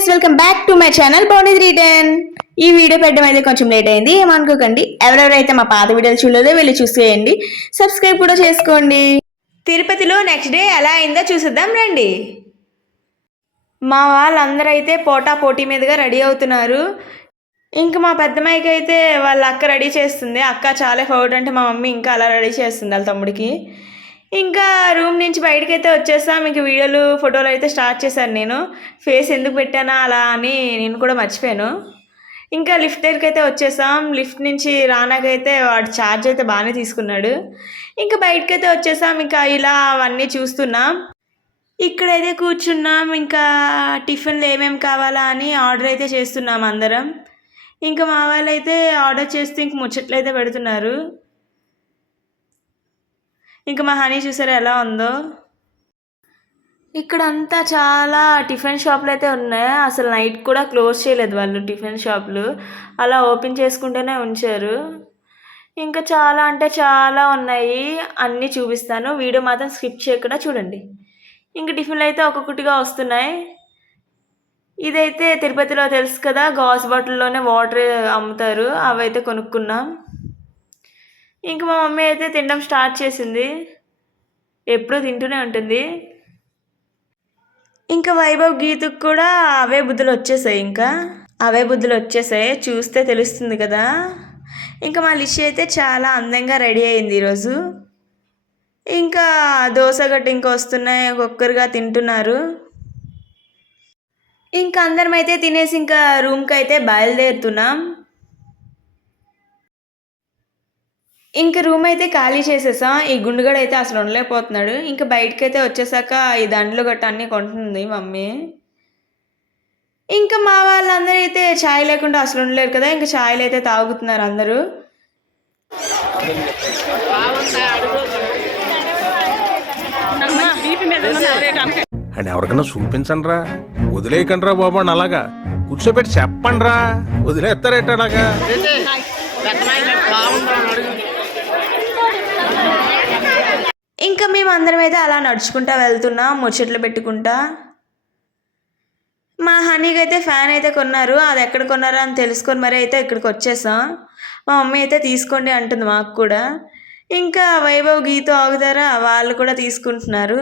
Guys, welcome back to my channel బోనీస్ రిటర్న్. ఈ వీడియో పెట్టడం అయితే కొంచెం లేట్ అయింది, ఏమనుకోకండి. ఎవరెవరైతే మా పాత వీడియోలు చూడలేదో వెళ్ళి చూసేయండి, సబ్స్క్రైబ్ కూడా చేసుకోండి. తిరుపతిలో నెక్స్ట్ డే ఎలా అయిందో చూసేద్దాం రండి. మా వాళ్ళందరూ అయితే పోటీ మీదుగా రెడీ అవుతున్నారు. ఇంకా మా పెద్దమ్మాయికి అయితే వాళ్ళ అక్క రెడీ చేస్తుంది. అక్క చాలా ఫౌట్ అంటే మా మమ్మీ ఇంకా అలా రెడీ చేస్తుంది వాళ్ళ తమ్ముడికి. ఇంకా రూమ్ నుంచి బయటకు అయితే వచ్చేసాం. ఇంక వీడియోలు ఫోటోలు అయితే స్టార్ట్ చేశాను. నేను ఫేస్ ఎందుకు పెట్టానా అలా అని నేను కూడా మర్చిపోయాను. ఇంకా లిఫ్ట్ దగ్గరికి అయితే వచ్చేసాం. లిఫ్ట్ నుంచి రానాకైతే వాడు ఛార్జ్ అయితే బాగానే తీసుకున్నాడు. ఇంకా బయటకు అయితే వచ్చేసాం. ఇంకా ఇలా అవన్నీ చూస్తున్నాం. ఇక్కడైతే కూర్చున్నాం. ఇంకా టిఫిన్లు ఏమేమి కావాలా అని ఆర్డర్ అయితే చేస్తున్నాం అందరం. ఇంకా మా వాళ్ళు అయితే ఆర్డర్ చేస్తే ఇంక ముచ్చట్లు అయితే పెడుతున్నారు. ఇంకా మా హనీ చూసారా ఎలా ఉందో. ఇక్కడంతా చాలా టిఫిన్ షాపులు అయితే ఉన్నాయి. అసలు నైట్ కూడా క్లోజ్ చేయలేదు వాళ్ళు టిఫిన్ షాపులు, అలా ఓపెన్ చేసుకుంటూనే ఉంచారు. ఇంకా చాలా అంటే చాలా ఉన్నాయి, అన్నీ చూపిస్తాను. వీడియో మాత్రం స్కిప్ చేయకుండా చూడండి. ఇంకా టిఫిన్లు అయితే ఒక్కొక్కటిగా వస్తున్నాయి. ఇదైతే తిరుపతిలో తెలుసు కదా, గాజు బాటిల్లోనే వాటర్ అమ్ముతారు, అవైతే కొనుక్కున్నాం. ఇంక మా మమ్మీ అయితే తినడం స్టార్ట్ చేసింది, ఎప్పుడూ తింటూనే ఉంటుంది. ఇంకా వైభవ్ గీతకు కూడా అవే బుద్ధులు వచ్చేసాయి. చూస్తే తెలుస్తుంది కదా. ఇంకా మా లిషి అయితే చాలా అందంగా రెడీ అయింది ఈరోజు. ఇంకా దోశ గట్టి ఇంకా వస్తున్నాయి, ఒక్కొక్కరుగా తింటున్నారు. ఇంకా అందరం అయితే తినేసి ఇంకా రూమ్కి అయితే బయలుదేరుతున్నాం. ఇంకా రూమ్ అయితే ఖాళీ చేసేసాం. ఈ గుండుగడ అయితే అసలు ఉండలేకపోతున్నాడు. ఇంకా బయటకు అయితే వచ్చేసాక ఈ దండలు గట్ట అన్నీ కొంటుంది మమ్మీ. ఇంకా మా వాళ్ళందరూ అయితే ఛాయ్ లేకుండా అసలు ఉండలేరు కదా, ఇంకా ఛాయ్లు అయితే తాగుతున్నారు అందరూ. అండ్ ఎవరికైనా చూపించండి రా, వదిలేయకండి రా బాబు అని అలాగా కూర్చోబెట్టి చెప్పండి రా, వదిలేస్తారేట అలాగా. ఇంకా మేము అందరం అయితే అలా నడుచుకుంటా వెళ్తున్నాం, ముచ్చట్లు పెట్టుకుంటా. మా హనీకి అయితే ఫ్యాన్ అయితే కొన్నారు, అది ఎక్కడ కొన్నారో అని తెలుసుకొని మరి అయితే ఇక్కడికి వచ్చేసాం. మా మమ్మీ అయితే తీసుకోండి అంటుంది మాకు కూడా. ఇంకా వైభవ్ గీత ఆగుతారా, వాళ్ళు కూడా తీసుకుంటున్నారు.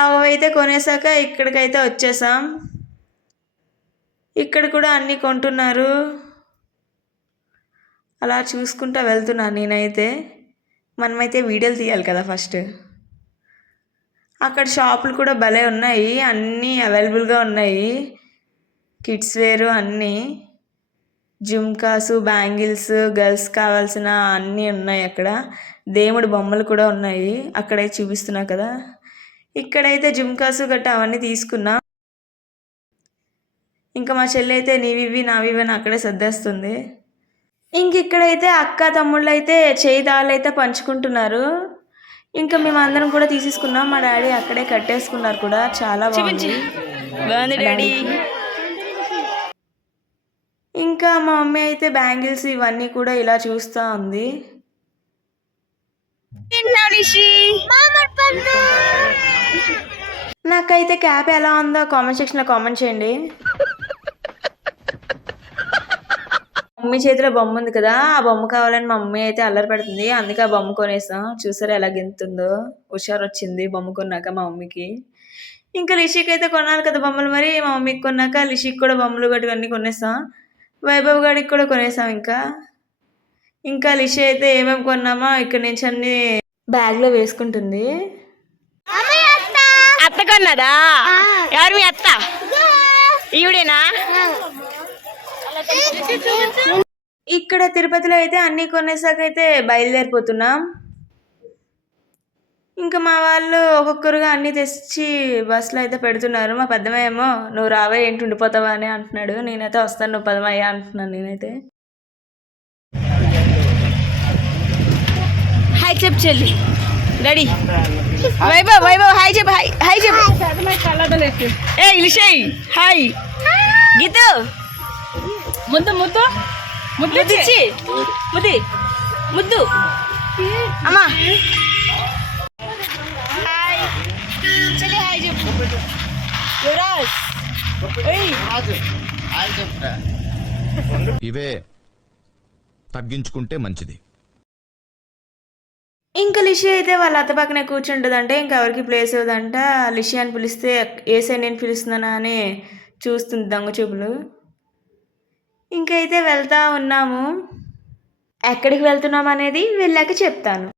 అవైతే కొనేసాక ఇక్కడికైతే వచ్చేసాం. ఇక్కడ కూడా అన్నీ కొంటున్నారు, అలా చూసుకుంటా వెళ్తున్నాను నేనైతే. మనమైతే వీడియోలు తీయాలి కదా ఫస్ట్. అక్కడ షాపులు కూడా భలే ఉన్నాయి, అన్నీ అవైలబుల్గా ఉన్నాయి. కిడ్స్ వేరు అన్నీ, జుమ్కాసు, బ్యాంగిల్స్, గర్ల్స్ కావాల్సిన అన్నీ ఉన్నాయి. అక్కడ దేవుడి బొమ్మలు కూడా ఉన్నాయి, అక్కడే చూపిస్తున్నా కదా. ఇక్కడైతే జుమ్కాసు గట్ట అవన్నీ తీసుకున్నా. ఇంకా మా చెల్లి అయితే నీవివి నావివి అని అక్కడే సర్దేస్తుంది. ఇంక ఇక్కడైతే అక్క తమ్ముళ్ళు అయితే చేయి తాళ్ళు అయితే పంచుకుంటున్నారు. ఇంకా మేము అందరం కూడా తీసేసుకున్నాం. మా డాడీ అక్కడే కట్టేసుకున్నారు కూడా, చాలా బాగుంది డాడీ. ఇంకా మా మమ్మీ అయితే బ్యాంగిల్స్ ఇవన్నీ కూడా ఇలా చూస్తూ ఉంది. నాకైతే క్యాప్ ఎలా ఉందో కామెంట్ సెక్షన్లో కామెంట్ చేయండి. మమ్మీ చేతిలో బొమ్మ ఉంది కదా, ఆ బొమ్మ కావాలని మా మమ్మీ అయితే అల్లరి పెడుతుంది, అందుకే ఆ బొమ్మ కొనేసాం. చూసారా ఎలా గెంతుందో, హుషారు వచ్చింది బొమ్మ కొన్నాక మా మమ్మీకి. ఇంకా లిషికి అయితే కొనాలి కదా బొమ్మలు, మరి మా మమ్మీకి కొన్నాక లిషికి కూడా బొమ్మలు గట్టి అన్నీ కొనేసాం. వైభవ్ గారికి కూడా కొనేసాం. ఇంకా లిషి అయితే ఏమేమి కొన్నామో ఇక్కడ నుంచి అన్ని బ్యాగ్లో వేసుకుంటుంది. అత్త కొన్నదా? ఎవరు మీ అత్త? ఈవిడేనా? ఇక్కడ తిరుపతిలో అయితే అన్నీ కొనేసాక అయితే బయలుదేరిపోతున్నాం. ఇంకా మా వాళ్ళు ఒక్కొక్కరుగా అన్నీ తెచ్చి బస్సులో అయితే పెడుతున్నారు. మా పెద్దమేమో నువ్వు రావే ఏంటి ఉండిపోతావా అని అంటున్నాడు, నేనైతే వస్తాను నువ్వు పదమయ్యా అంటున్నాను నేనైతే. హాయ్ చెప్పు చెల్లి, రెడీ. వైభవ్ వైభవ్ హాయ్ చెప్పు, హాయ్ హాయ్ చెప్పు. ఏ ఇలిషేయ్ హాయ్. గీతు ముద్దు ముద్దు ముద్దు ఇచ్చి ముద్దు ముద్దు అమ్మా. హాయ్ చెల్లి హాయ్ చెప్పు. యువరాజ్ ఇవే తగ్గించుకుంటే మంచిది. ఇంకా లిషి అయితే వాళ్ళ అత్త పక్కనే కూర్చుంటుందంటే ఇంకా ఎవరికి ప్లేస్ ఇవ్వదంట. లిషి అని పిలిస్తే ఏ సైడ్ నేను పిలుస్తున్నానా అని చూస్తుంది దొంగ చూపులు. ఇంకైతే వెళ్తా ఉన్నాము. ఎక్కడికి వెళ్తున్నాం అనేది వెళ్ళాక చెప్తాను.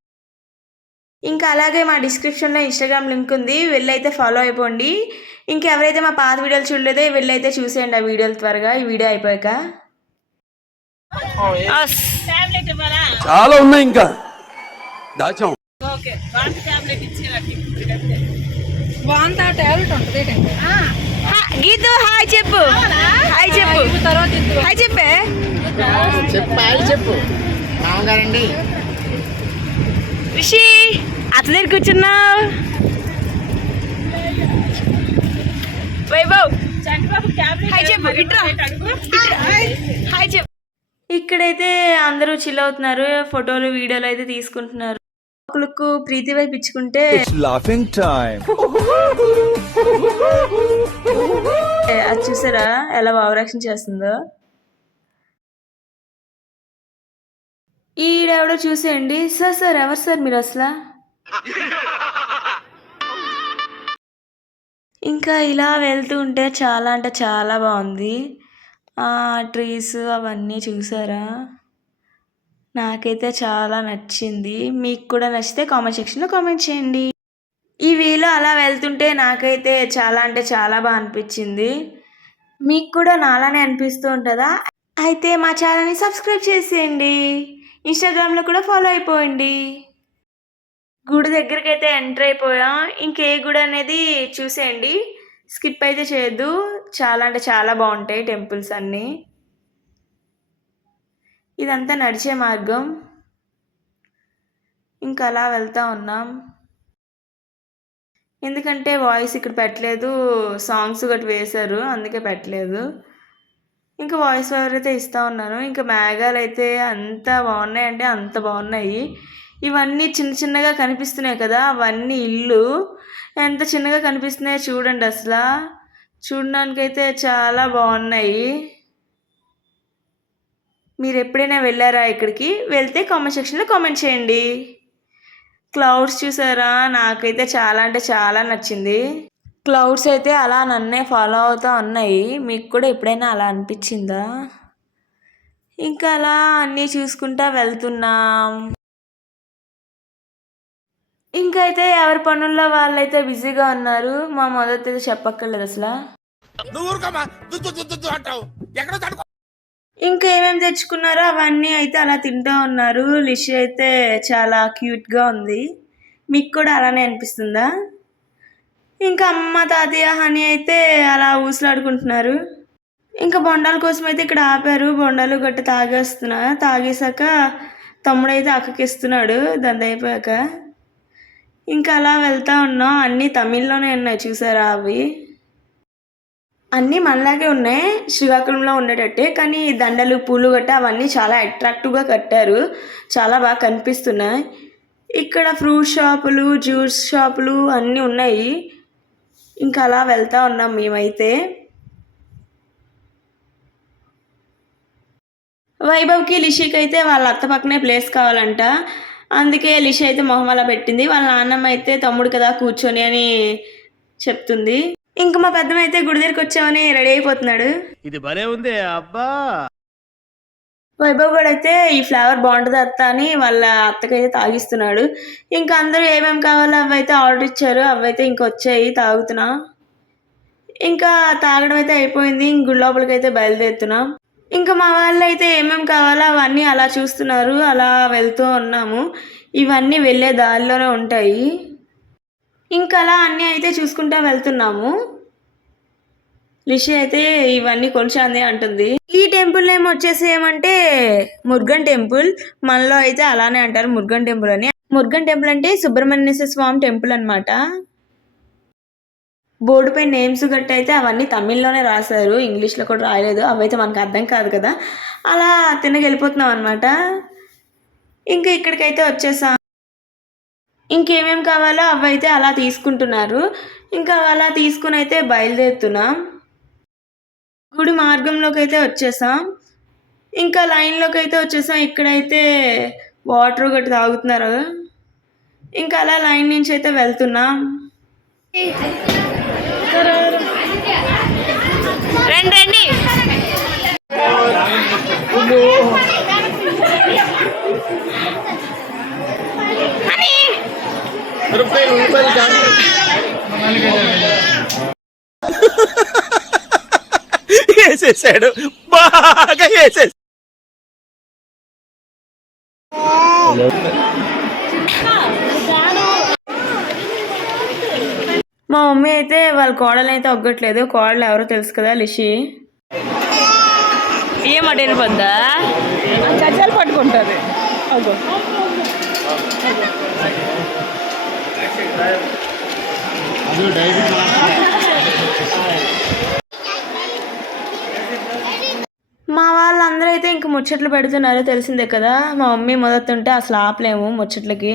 ఇంకా అలాగే మా డిస్క్రిప్షన్లో ఇన్స్టాగ్రామ్ లింక్ ఉంది, వెళ్ళైతే ఫాలో అయిపోండి. ఇంకెవరైతే మా పాత వీడియోలు చూడలేదో వెళ్ళైతే చూసేయండి ఆ వీడియోలు త్వరగా, ఈ వీడియో అయిపోయాక. చాలా ఉన్నాయి ఇంకా దాచాం. గీతు హాయ్ చెప్పు, హాయ్ చెప్పు, హాయ్ చెప్పే. చెప్పు మామగారండి. రిషి అత్త దగ్గర కూర్చున్నావు. వైభవ్ హాయ్ చెప్పు, ఇట్రా హాయ్ చెప్పు. ఇక్కడైతే అందరూ చిల్ అవుతున్నారు, ఫోటోలు వీడియోలు అయితే తీసుకుంటున్నారు. ఒకళ్ళకు ప్రీతి వైపు ఇచ్చుకుంటే లాఫింగ్ టైం. అది చూసారా ఎలా ఓవరాక్షన్ చేస్తుందో. ఈడెవడో చూసేయండి. సార్ సార్ ఎవరు సార్ మీరు అసలు? ఇంకా ఇలా వెళ్తూ ఉంటే చాలా అంటే చాలా బాగుంది. ట్రీస్ అవన్నీ చూసారా, నాకైతే చాలా నచ్చింది. మీకు కూడా నచ్చితే కామెంట్ సెక్షన్లో కామెంట్ చేయండి. ఈ వేలో అలా వెళ్తుంటే నాకైతే చాలా అంటే చాలా బాగా అనిపించింది. మీకు కూడా నాలానే అనిపిస్తూ ఉంటుందా? అయితే మా ఛానల్ని సబ్స్క్రైబ్ చేసేయండి, ఇన్స్టాగ్రామ్లో కూడా ఫాలో అయిపోండి. గుడి దగ్గరికి అయితే ఎంటర్ అయిపోయాం. ఇంకే గుడి అనేది చూసేయండి, స్కిప్ అయితే చేయొద్దు. చాలా అంటే చాలా బాగుంటాయి టెంపుల్స్ అన్నీ. ఇదంతా నడిచే మార్గం. ఇంకా అలా వెళ్తూ ఉన్నాం. ఎందుకంటే వాయిస్ ఇక్కడ పెట్టలేదు, సాంగ్స్ గట్రా వేశారు అందుకే పెట్టలేదు. ఇంకా వాయిస్ ఓవర్ అయితే ఇస్తూ ఉన్నాను. ఇంకా మేఘాలు అయితే అంత బాగున్నాయి అంటే అంత బాగున్నాయి. ఇవన్నీ చిన్న చిన్నగా కనిపిస్తున్నాయి కదా, అవన్నీ ఇల్లు ఎంత చిన్నగా కనిపిస్తున్నాయో చూడండి. అసలు చూడడానికైతే చాలా బాగున్నాయి. మీరు ఎప్పుడైనా వెళ్ళారా ఇక్కడికి? వెళ్తే కామెంట్ సెక్షన్లో కామెంట్ చేయండి. క్లౌడ్స్ చూసారా, నాకైతే చాలా అంటే చాలా నచ్చింది. క్లౌడ్స్ అయితే అలా నన్నే ఫాలో అవుతూ ఉన్నాయి. మీకు కూడా ఎప్పుడైనా అలా అనిపించిందా? ఇంకా అలా అన్నీ చూసుకుంటా వెళ్తున్నాం. ఇంకైతే ఎవరి పనుల్లో వాళ్ళైతే బిజీగా ఉన్నారు. మా మొదటి చెప్పక్కర్లేదు అసలు. ఇంకా ఏమేమి తెచ్చుకున్నారో అవన్నీ అయితే అలా తింటూ ఉన్నారు. లిషి అయితే చాలా క్యూట్గా ఉంది. మీకు కూడా అలానే అనిపిస్తుందా? ఇంకా అమ్మ తాతయ్య హనీ అయితే అలా ఊసలాడుకుంటున్నారు. ఇంకా బొండాల కోసం అయితే ఇక్కడ ఆపారు. బొండాలు గట్టి తాగేసాక తమ్ముడైతే అక్కకి ఇస్తున్నాడు దాని అయిపోయాక. ఇంకా అలా వెళ్తూ ఉన్నాం. అన్నీ తమిళ్లోనే ఉన్నాయి చూసారా, అవి అన్నీ మనలాగే ఉన్నాయి, శ్రీకాకుళంలో ఉండేటట్టే. కానీ దండలు పూలు గట్ట అవన్నీ చాలా అట్రాక్టివ్గా కట్టారు, చాలా బాగా కనిపిస్తున్నాయి. ఇక్కడ ఫ్రూట్ షాపులు, జ్యూస్ షాపులు అన్నీ ఉన్నాయి. ఇంకా అలా వెళ్తూ ఉన్నాం మేమైతే. వైభవ్కి లిషికి అయితే వాళ్ళ అత్త పక్కనే ప్లేస్ కావాలంట. అందుకే లిషి అయితే మొహం అలా పెట్టింది. వాళ్ళ నాన్నమ్మ అయితే తమ్ముడు కదా కూర్చొని అని చెప్తుంది. ఇంకా మా పెద్దమైతే గుడి దగ్గరికి వచ్చామని రెడీ అయిపోతున్నాడు. ఇది భలే ఉంది అబ్బా. వైభవ్ కూడా అయితే ఈ ఫ్లేవర్ బాగుంటుంది అత్త అని వాళ్ళ అత్తకైతే తాగిస్తున్నాడు. ఇంకా అందరూ ఏమేమి కావాలో అవైతే ఆర్డర్ ఇచ్చారు, అవైతే ఇంక వచ్చాయి, తాగుతున్నా. ఇంకా తాగడం అయితే అయిపోయింది. ఇంక గుడి లోపలికి అయితే బయలుదేరుతున్నాం. ఇంకా మా వాళ్ళు అయితే ఏమేమి కావాలో అవన్నీ అలా చూస్తున్నారు. అలా వెళ్తూ ఉన్నాము. ఇవన్నీ వెళ్ళే దారిలోనే ఉంటాయి. ఇంకా అలా అన్నీ అయితే చూసుకుంటా వెళ్తున్నాము. లిషి అయితే ఇవన్నీ కొలిచాంది అంటుంది. ఈ టెంపుల్ నేమ్ వచ్చేసి ఏమంటే మురుగన్ టెంపుల్. మనలో అయితే అలానే అంటారు మురుగన్ టెంపుల్ అని. మురుగన్ టెంపుల్ అంటే సుబ్రహ్మణ్యేశ్వర స్వామి టెంపుల్ అనమాట. బోర్డుపై నేమ్స్ గట్ట అయితే అవన్నీ తమిళ్లోనే రాశారు, ఇంగ్లీష్లో కూడా రాయలేదు. అవైతే మనకు అర్థం కాదు కదా, అలా తినకి వెళ్ళిపోతున్నాం అనమాట. ఇంకా ఇక్కడికైతే వచ్చేసాం. ఇంకేమేమి కావాలో అవైతే అలా తీసుకుంటున్నారు. ఇంకా అలా తీసుకుని అయితే బయలుదేరుతున్నాం. మార్గంలోకి అయితే వచ్చేసాం. ఇంకా లైన్లోకి అయితే వచ్చేసాం. ఇక్కడైతే వాటర్ గట్టి తాగుతున్నారు. ఇంకా అలా లైన్ నుంచి అయితే వెళ్తున్నాం. రండి రండి. వేసేసాడు, బాగా వేసేసాడు. మా మమ్మీ అయితే వాళ్ళ కోడలు అయితే ఒగ్గట్లేదు. కోడలు ఎవరో తెలుసు కదా, లిషి. ఏం అడేలు పొద్దా చచ్చాలు పట్టుకుంటుంది. మా వాళ్ళందరూ అయితే ఇంక ముచ్చట్లు పెడుతున్నారు, తెలిసిందే కదా. మా మమ్మీ మొదతుంటే అసలు ఆపలేము ముచ్చట్లకి,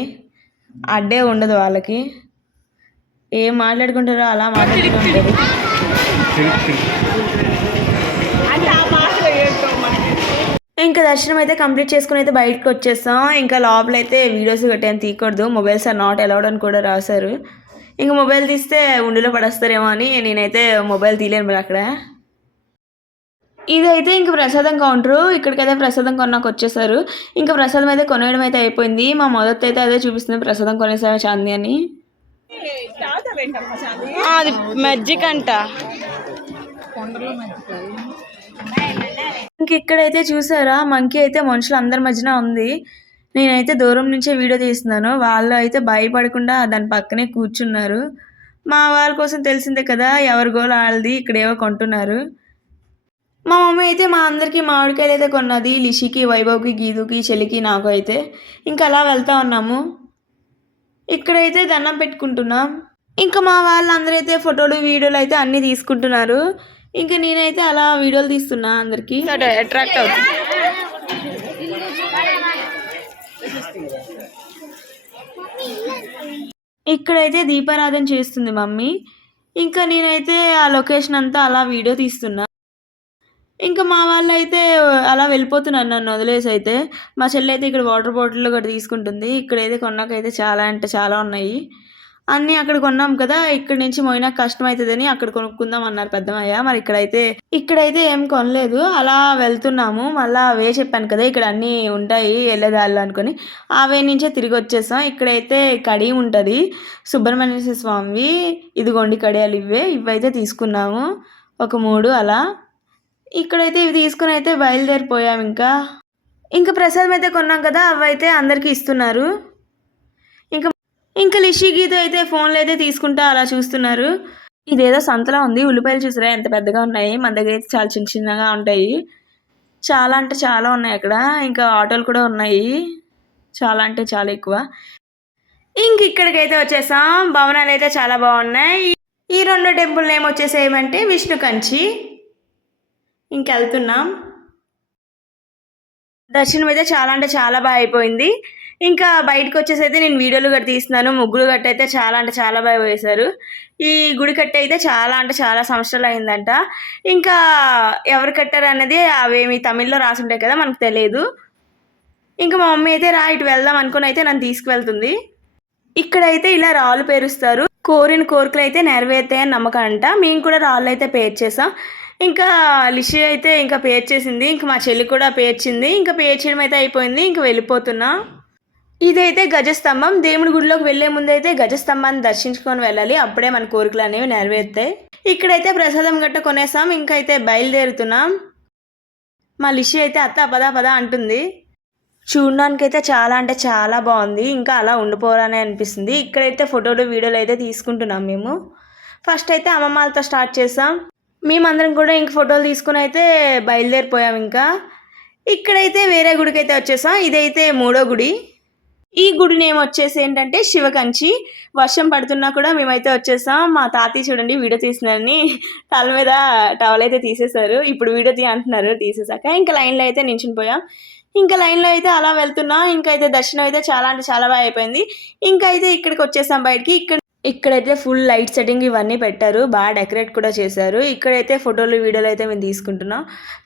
అడ్డే ఉండదు వాళ్ళకి. ఏం మాట్లాడుకుంటారో అలా మాట్లాడుకుంటారు. ఇంకా దర్శనం అయితే కంప్లీట్ చేసుకుని అయితే బయటకు వచ్చేస్తాం. ఇంకా లోపల అయితే వీడియోస్ గట్టేం తీయకూడదు, మొబైల్స్ ఆర్ నాట్ అలౌడ్ అని కూడా రాశారు. ఇంకా మొబైల్ తీస్తే ఉండిలో పడేస్తారేమో అని నేనైతే మొబైల్ తీయలేను మరి అక్కడ. ఇదైతే ఇంక ప్రసాదం కౌంటరు. ఇక్కడికైతే ప్రసాదం కొన్నాక వచ్చేసారు. ఇంకా ప్రసాదం అయితే కొనేయడం అయితే అయిపోయింది. మా మొదట అయితే అదే చూపిస్తుంది, ప్రసాదం కొనేసామే చాంది అని. అది మజ్జిగ అంట. ఇంక ఇక్కడైతే చూసారా, మంకీ అయితే మనుషులు అందరి మధ్యన ఉంది. నేనైతే దూరం నుంచే వీడియో తీస్తున్నాను. వాళ్ళు అయితే భయపడకుండా దాని పక్కనే కూర్చున్నారు. మా వాళ్ళ కోసం తెలిసిందే కదా, ఎవరి గోల వాళ్ళది. ఇక్కడేవో కొంటున్నారు. మా మమ్మీ అయితే మా అందరికీ మామిడికాయలు అయితే కొన్నది, లిషికి, వైభవ్కి, గీదుకి, చెల్లికి, నాకు అయితే. ఇంకా అలా వెళ్తా ఉన్నాము. ఇక్కడైతే దండం పెట్టుకుంటున్నాం. ఇంకా మా వాళ్ళందరూ అయితే ఫోటోలు వీడియోలు అయితే అన్నీ తీసుకుంటున్నారు. ఇంకా నేనైతే అలా వీడియోలు తీస్తున్నా అందరికి. అట్రాక్ట్ అవుతుంది. ఇక్కడైతే దీపారాధన చేస్తుంది మమ్మీ. ఇంకా నేనైతే ఆ లొకేషన్ అంతా అలా వీడియో తీస్తున్నా. ఇంకా మా వాళ్ళు అయితే అలా వెళ్ళిపోతున్నారు నన్ను వదిలేసి. అయితే మా చెల్లి అయితే ఇక్కడ వాటర్ బాటిల్ కూడా తీసుకుంటుంది. ఇక్కడైతే కొన్నాకైతే చాలా అంటే చాలా ఉన్నాయి. అన్నీ అక్కడ కొన్నాం కదా, ఇక్కడ నుంచి మోయినా కష్టం అవుతుందని అక్కడ కొనుక్కుందాం అన్నారు పెద్దమయ్య. మరి ఇక్కడైతే ఏం కొనలేదు, అలా వెళ్తున్నాము. మళ్ళీ అవే చెప్పాను కదా ఇక్కడ అన్నీ ఉంటాయి వెళ్ళేదాళ్ళు అనుకుని ఆ వే నుంచే తిరిగి వచ్చేసాం. ఇక్కడైతే కడియం ఉంటుంది సుబ్రహ్మణ్య స్వామివి. ఇదిగోండి కడియాలు, ఇవైతే తీసుకున్నాము ఒక 3 అలా. ఇక్కడైతే ఇవి తీసుకుని అయితే బయలుదేరిపోయాం. ఇంకా ప్రసాదం అయితే కొన్నాం కదా, అవైతే అందరికీ ఇస్తున్నారు. ఇంకా లిషి గీత అయితే ఫోన్లో అయితే తీసుకుంటా అలా చూస్తున్నారు. ఇదేదో సంతలో ఉంది. ఉల్లిపాయలు చూసారా ఎంత పెద్దగా ఉన్నాయి. మన దగ్గర అయితే చాలా చిన్న చిన్నగా ఉంటాయి. చాలా అంటే చాలా ఉన్నాయి అక్కడ. ఇంకా ఆటోలు కూడా ఉన్నాయి, చాలా అంటే చాలా ఎక్కువ. ఇంక ఇక్కడికైతే వచ్చేసాం. భవనాలు అయితే చాలా బాగున్నాయి. ఈ 2 టెంపుల్ నేమ్ వచ్చేసి ఏమంటే విష్ణు కంచి. ఇంకెళ్తున్నాం. దర్శనం అయితే చాలా అంటే చాలా బాగా అయిపోయింది. ఇంకా బయటకు వచ్చేసి అయితే నేను వీడియోలు గట్టి తీస్తున్నాను. ముగ్గురు గట్టి అయితే చాలా అంటే చాలా బాగా వేశారు. ఈ గుడి కట్టి అయితే చాలా అంటే చాలా సంవత్సరాలు అయిందంట. ఇంకా ఎవరు కట్టారు అన్నది అవేమి తమిళ్లో రాసి ఉంటాయి కదా, మనకు తెలియదు. ఇంకా మా మమ్మీ అయితే ఇటు వెళ్దాం అనుకుని అయితే నన్ను తీసుకువెళ్తుంది. ఇక్కడైతే ఇలా రాళ్ళు పేరుస్తారు. కోరిన కోరికలు అయితే నెరవేరుతాయని నమ్మకం అంట. మేము కూడా రాళ్ళు అయితే పేర్చేసాం. ఇంకా లిషి అయితే ఇంకా పేర్చేసింది. ఇంకా మా చెల్లి కూడా పేర్చింది. ఇంకా పేర్చడం అయితే అయిపోయింది. ఇంకా వెళ్ళిపోతున్నా. ఇదైతే గజస్తంభం. దేవుడి గుడిలోకి వెళ్లే ముందు అయితే గజస్తంభాన్ని దర్శించుకొని వెళ్ళాలి, అప్పుడే మన కోరికలు అనేవి నెరవేరుతాయి. ఇక్కడైతే ప్రసాదం గట్ట కొనేసాం. ఇంకైతే బయలుదేరుతున్నాం. మా లిషి అయితే అత్త పదా పదా అంటుంది. చూడడానికైతే చాలా అంటే చాలా బాగుంది. ఇంకా అలా ఉండిపోవాలని అనిపిస్తుంది. ఇక్కడైతే ఫోటోలు వీడియోలు అయితే తీసుకుంటున్నాం మేము. ఫస్ట్ అయితే అమ్మమ్మలతో స్టార్ట్ చేసాం. మేమందరం కూడా ఇంక ఫోటోలు తీసుకుని అయితే బయలుదేరిపోయాం. ఇంకా ఇక్కడైతే వేరే గుడికి అయితే వచ్చేసాం. ఇదైతే 3వ గుడి. ఈ గుడి నేమ్ వచ్చేసి ఏంటంటే శివకంచి. వర్షం పడుతున్నా కూడా మేమైతే వచ్చేసాం. మా తాతయ్య చూడండి వీడియో తీసినారని తల మీద టవల్ అయితే తీసేశారు. ఇప్పుడు వీడియో అంటున్నారు తీసేసాక. ఇంకా లైన్లో అయితే నించుని పోయాం. ఇంకా లైన్లో అయితే అలా వెళ్తున్నా. ఇంకైతే దర్శనం అయితే చాలా అంటే చాలా బాగా అయిపోయింది. ఇంకైతే ఇక్కడికి వచ్చేసాం బయటికి. ఇక్కడైతే ఫుల్ లైట్ సెట్టింగ్ ఇవన్నీ పెట్టారు, బాగా డెకరేట్ కూడా చేశారు. ఇక్కడైతే ఫోటోలు వీడియోలు అయితే మేము తీసుకుంటున్నాం.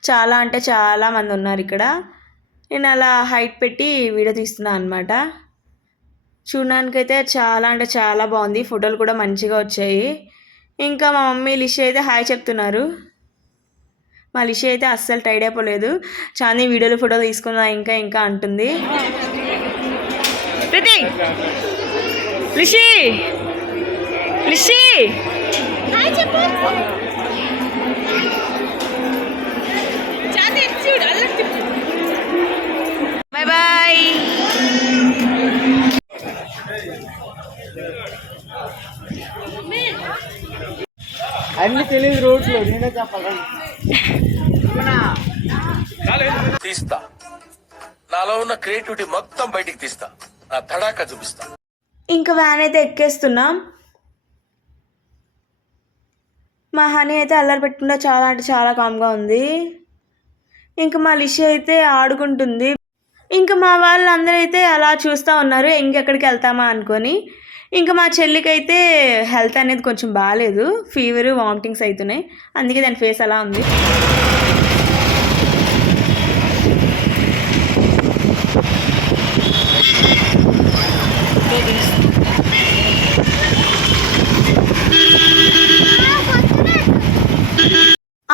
చాలా అంటే చాలా మంది ఉన్నారు ఇక్కడ. నేను అలా హైట్ పెట్టి వీడియో తీస్తున్నాను అనమాట. చూడడానికైతే చాలా అంటే చాలా బాగుంది, ఫోటోలు కూడా మంచిగా వచ్చాయి. ఇంకా మా మమ్మీ లిషి అయితే హాయ్ చెప్తున్నారు. మా లిషి అయితే అస్సలు టైడ్ అయిపోలేదు, చాని వీడియోలు ఫోటోలు తీసుకుందా ఇంకా ఇంకా అంటుంది. ప్రీతి లిషి లిషి బాయ్ బాయ్. అన్ని తెలియదు రోడ్లు నేనే చెప్పాలి. తీస్తా, నాలో ఉన్న క్రియేటివిటీ మొత్తం బయటికి తీస్తా, నా తడాక చూపిస్తా. ఇంకా వ్యాన్ అయితే ఎక్కేస్తున్నాం. మా హనీ అయితే అల్లరి పెట్టకుండా చాలా అంటే చాలా కామ్గా ఉంది. ఇంకా మా లిషి అయితే ఆడుకుంటుంది. ఇంకా మా వాళ్ళందరూ అయితే అలా చూస్తూ ఉన్నారు ఇంకెక్కడికి వెళ్తామా అనుకొని. ఇంకా మా చెల్లికి అయితే హెల్త్ అనేది కొంచెం బాగాలేదు, ఫీవర్ వామిటింగ్స్ అవుతున్నాయి, అందుకే దాని ఫేస్ అలా ఉంది.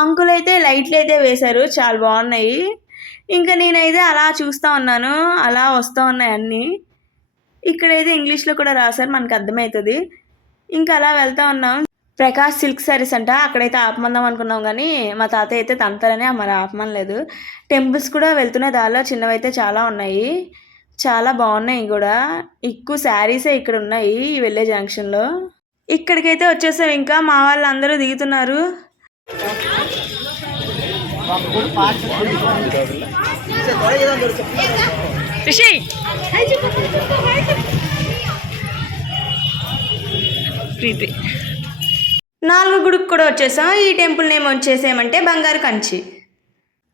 అంకుల్ అయితే లైట్లు అయితే వేశారు, చాలా బాగున్నాయి. ఇంకా నేనైతే అలా చూస్తూ ఉన్నాను, అలా వస్తూ ఉన్నాయి అన్నీ. ఇక్కడైతే ఇంగ్లీష్లో కూడా రాశారు, మనకు అర్థమవుతుంది. ఇంకా అలా వెళ్తూ ఉన్నాం. ప్రకాష్ సిల్క్ శారీస్ అంట, అక్కడైతే ఆపమందాం అనుకున్నాం కానీ మా తాతయ్య అయితే తంతారని మరి ఆపమనలేదు. టెంపుల్స్ కూడా వెళ్తున్న దారిలో చిన్నవైతే చాలా ఉన్నాయి, చాలా బాగున్నాయి కూడా. ఎక్కువ శారీసే ఇక్కడ ఉన్నాయి ఈ వెళ్ళే జంక్షన్లో. ఇక్కడికైతే వచ్చేసాం. ఇంకా మా వాళ్ళందరూ దిగుతున్నారు. రిషి ప్రీతి 4 గుడికి కూడా వచ్చేసాం. ఈ టెంపుల్ నేమ్ వచ్చేసేమంటే బంగారు కంచి,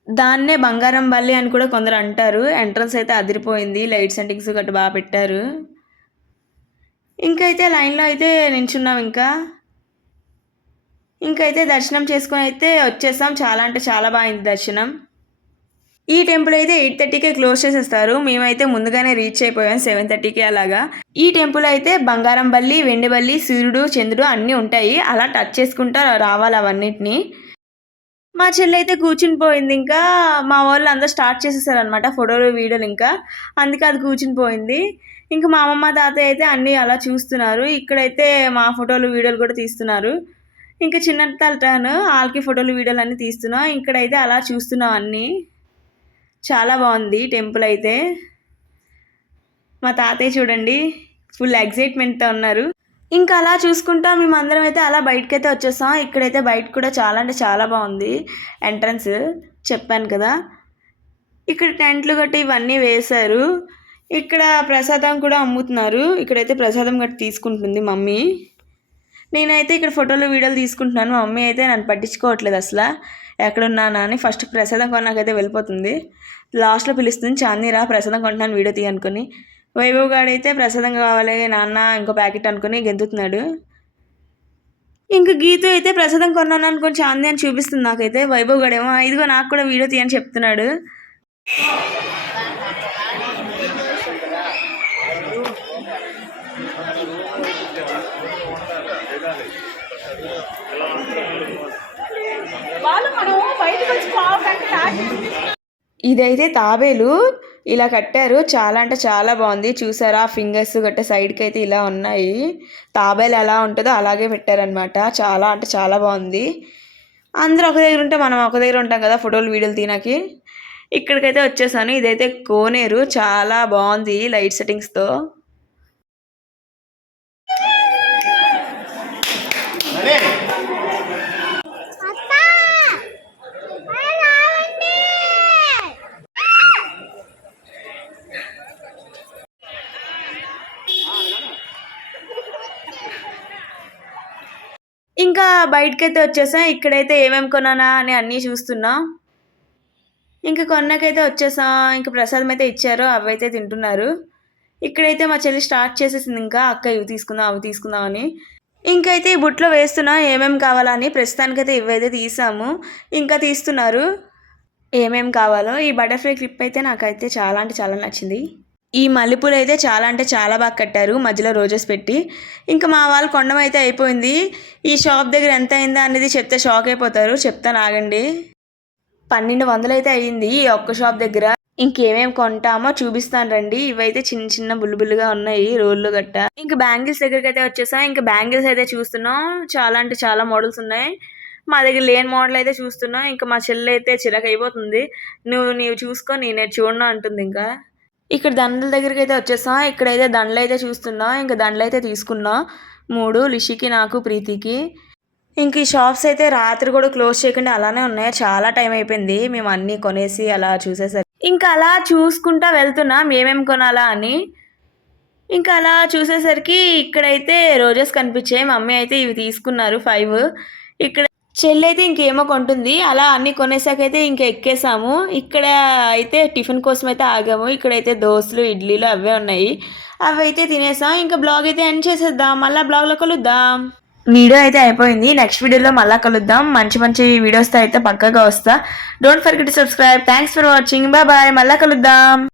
దాన్నే బంగారం బల్లి అని కూడా కొందరు అంటారు. ఎంట్రన్స్ అయితే అదిరిపోయింది, లైట్ సెట్టింగ్స్ గట్రా బాగా పెట్టారు. ఇంకైతే లైన్లో అయితే నించున్నాం. ఇంకైతే దర్శనం చేసుకొని అయితే వచ్చేసాం. చాలా అంటే చాలా బాగుంది దర్శనం. ఈ టెంపుల్ అయితే 8:30కే క్లోజ్ చేసేస్తారు, మేమైతే ముందుగానే రీచ్ అయిపోయాం 7:30కి అలాగా. ఈ టెంపుల్ అయితే బంగారం బల్లి, వెండి బల్లి, సూర్యుడు చంద్రుడు అన్నీ ఉంటాయి, అలా టచ్ చేసుకుంటా రావాలి అవన్నిటిని. మా చెల్లి అయితే కూర్చుని పోయింది. ఇంకా మా వాళ్ళు అందరూ స్టార్ట్ చేసేసారనమాట ఫోటోలు వీడియోలు, ఇంకా అందుకే అది కూర్చుని పోయింది. ఇంకా మా అమ్మమ్మ తాతయ్య అయితే అన్నీ అలా చూస్తున్నారు. ఇక్కడైతే మా ఫోటోలు వీడియోలు కూడా తీస్తున్నారు. ఇంకా చిన్న తలటాను వాళ్ళకి ఫోటోలు వీడియోలు అన్నీ తీస్తున్నాం. ఇక్కడైతే అలా చూస్తున్నాం అన్నీ. చాలా బాగుంది టెంపుల్ అయితే. మా తాతయ్య చూడండి ఫుల్ ఎగ్జైట్మెంట్తో ఉన్నారు. ఇంకా అలా చూసుకుంటా మేమందరం అయితే అలా బయటకైతే వచ్చేసాం. ఇక్కడైతే బయట కూడా చాలా అంటే చాలా బాగుంది ఎంట్రన్స్, చెప్పాను కదా. ఇక్కడ టెంట్లు గట్టి ఇవన్నీ వేశారు. ఇక్కడ ప్రసాదం కూడా అమ్ముతున్నారు. ఇక్కడైతే ప్రసాదం గట్టి తీసుకుంటుంది మమ్మీ. నేనైతే ఇక్కడ ఫోటోలు వీడియోలు తీసుకుంటున్నాను. మా మమ్మీ అయితే నన్ను పట్టించుకోవట్లేదు అసలు, ఎక్కడున్నానా అని. ఫస్ట్ ప్రసాదం కొన్నాకైతే వెళ్ళిపోతుంది, లాస్ట్లో పిలుస్తుంది చాందీ రా ప్రసాదం కొంటున్నాను వీడియో తీ అనుకుని. వైభవ్ గాడైతే ప్రసాదం కావాలి నాన్న ఇంకో ప్యాకెట్ అనుకుని గెంతుతున్నాడు. ఇంకా గీత అయితే ప్రసాదం కొన్నాను అనుకుని చాందీ అని చూపిస్తుంది నాకైతే. వైభవ్ గాడేమో ఇదిగో నాకు కూడా వీడియో తీయని చెప్తున్నాడు. ఇదైతే తాబేలు ఇలా కట్టారు, చాలా అంటే చాలా బాగుంది. చూసారా ఫింగర్స్ గట్ట సైడ్కి అయితే ఇలా ఉన్నాయి. తాబేలు ఎలా ఉంటుందో అలాగే పెట్టారనమాట. చాలా అంటే చాలా బాగుంది. అందరూ ఒక దగ్గర ఉంటే మనం ఒక దగ్గర ఉంటాం కదా ఫోటోలు వీడియోలు తీనకి. ఇక్కడికైతే వచ్చేసాను. ఇదైతే కోనేరు, చాలా బాగుంది లైట్ సెట్టింగ్స్తో. ఇంకా బయటకైతే వచ్చేసాం. ఇక్కడైతే ఏమేమి కొన్నానా అని అన్నీ చూస్తున్నా. ఇంకా కొన్నకైతే వచ్చేసాం. ఇంకా ప్రసాదం అయితే ఇచ్చారు, అవైతే తింటున్నారు. ఇక్కడైతే మా చెల్లి స్టార్ట్ చేసేసింది ఇంకా అక్క ఇవి తీసుకుందాం అవి తీసుకుందాం అని. ఇంకైతే ఈ బుట్లో వేస్తున్నా ఏమేమి కావాలని. ప్రస్తుతానికైతే ఇవైతే తీసాము, ఇంకా తీస్తున్నారు ఏమేమి కావాలో. ఈ బటర్ఫ్లై క్లిప్ అయితే నాకైతే చాలా అంటే చాలా నచ్చింది. ఈ మల్లెపూలు అయితే చాలా అంటే చాలా బాగా కట్టారు మధ్యలో రోజెస్ పెట్టి. ఇంకా మా వాళ్ళు కొండం అయితే అయిపోయింది. ఈ షాప్ దగ్గర ఎంత అయిందా అనేది చెప్తే షాక్ అయిపోతారు. చెప్తాను ఆగండి. 1200 అయితే అయ్యింది ఈ ఒక్క షాప్ దగ్గర. ఇంకేమేమి కొంటామో చూపిస్తాను రండి. ఇవైతే చిన్న చిన్న బుల్లుగా ఉన్నాయి రోళ్ళు గట్ట. ఇంకా బ్యాంగిల్స్ దగ్గరికి అయితే వచ్చేసాం. ఇంకా బ్యాంగిల్స్ అయితే చూస్తున్నాం, చాలా అంటే చాలా మోడల్స్ ఉన్నాయి. మా దగ్గర లేని మోడల్ అయితే చూస్తున్నాం. ఇంకా మా చెల్లి అయితే చిరాకు అయిపోతుంది, నీవు చూసుకో నేనే చూడను అంటుంది. ఇంకా ఇక్కడ దండల దగ్గరికి అయితే వచ్చేసాం. ఇక్కడైతే దండలు అయితే చూస్తున్నా. ఇంకా దండలు అయితే తీసుకున్నా 3, లిషికి నాకు ప్రీతికి. ఇంక ఈ షాప్స్ అయితే రాత్రి కూడా క్లోజ్ చేయకుండా అలానే ఉన్నాయి. చాలా టైం అయిపోయింది మేము అన్నీ కొనేసి అలా చూసేసరికి. ఇంకా అలా చూసుకుంటా వెళ్తున్నాం ఏమేమి కొనాలా అని. ఇంకా అలా చూసేసరికి ఇక్కడైతే రోజెస్ కనిపించాయి. మమ్మీ అయితే ఇవి తీసుకున్నారు 5. ఇక్కడ చెల్లి అయితే ఇంకేమో కొంటుంది. అలా అన్నీ కొనేసాకైతే ఇంకా ఎక్కేసాము. ఇక్కడ అయితే టిఫిన్ కోసం అయితే ఆగాము. ఇక్కడైతే దోశలు ఇడ్లీలు అవే ఉన్నాయి, అవి అయితే తినేసాం. ఇంకా బ్లాగ్ అయితే ఎండ్ చేసేద్దాం, మళ్ళీ బ్లాగ్లో కలుద్దాం. వీడియో అయితే అయిపోయింది. నెక్స్ట్ వీడియోలో మళ్ళీ కలుద్దాం. మంచి మంచి వీడియోస్తో అయితే పక్కాగా వస్తా. Don't forget to subscribe. Thanks for watching. Bye bye. మళ్ళీ కలుద్దాం.